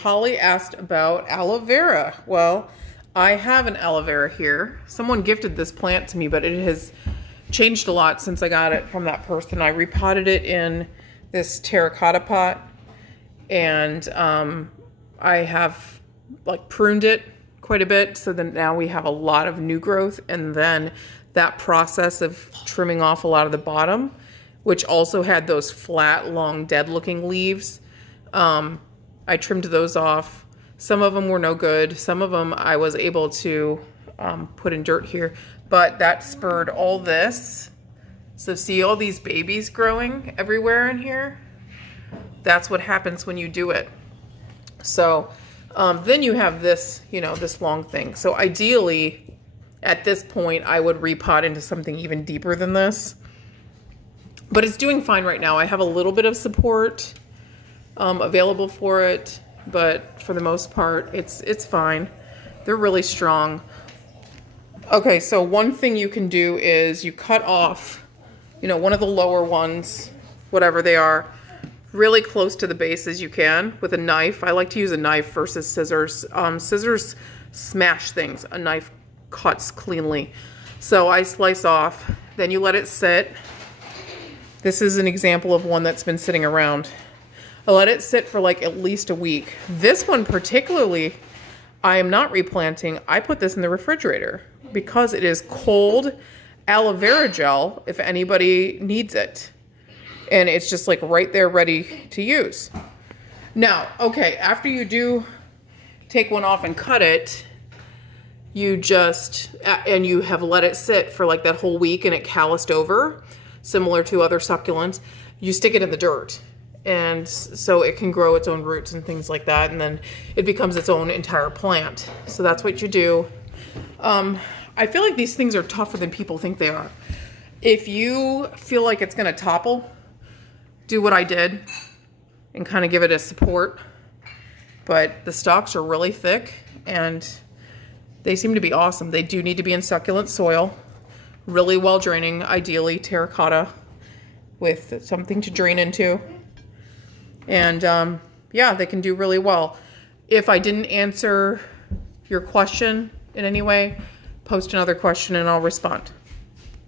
Holly asked about aloe vera. Well, I have an aloe vera here. Someone gifted this plant to me, but it has changed a lot since I got it from that person. I repotted it in this terracotta pot, and I have like pruned it quite a bit, so that now we have a lot of new growth. And then that process of trimming off a lot of the bottom, which also had those flat, long, dead looking leaves, I trimmed those off. Some of them were no good. Some of them I was able to put in dirt here, but that spurred all this. So see all these babies growing everywhere in here? That's what happens when you do it. So then you have this, you know, this long thing. So ideally, at this point, I would repot into something even deeper than this. But it's doing fine right now. I have a little bit of support available for it, but for the most part, it's fine. They're really strong. Okay, so one thing you can do is you cut off, you know, one of the lower ones, whatever they are, really close to the base as you can with a knife. I like to use a knife versus scissors. Scissors smash things. A knife cuts cleanly. So I slice off, then you let it sit. This is an example of one that's been sitting around. I let it sit for like at least a week. This one particularly, I am not replanting. I put this in the refrigerator because it is cold aloe vera gel if anybody needs it. And it's just like right there ready to use. Now, okay, after you do take one off and cut it, you just, and you have let it sit for like that whole week and it calloused over, similar to other succulents, you stick it in the dirt. And so it can grow its own roots and things like that. And then it becomes its own entire plant. So that's what you do. I feel like these things are tougher than people think they are. If you feel like it's gonna topple, do what I did and kind of give it a support. But the stalks are really thick and they seem to be awesome. They do need to be in succulent soil, really well draining, ideally terracotta with something to drain into. And yeah, they can do really well. If I didn't answer your question in any way, post another question and I'll respond.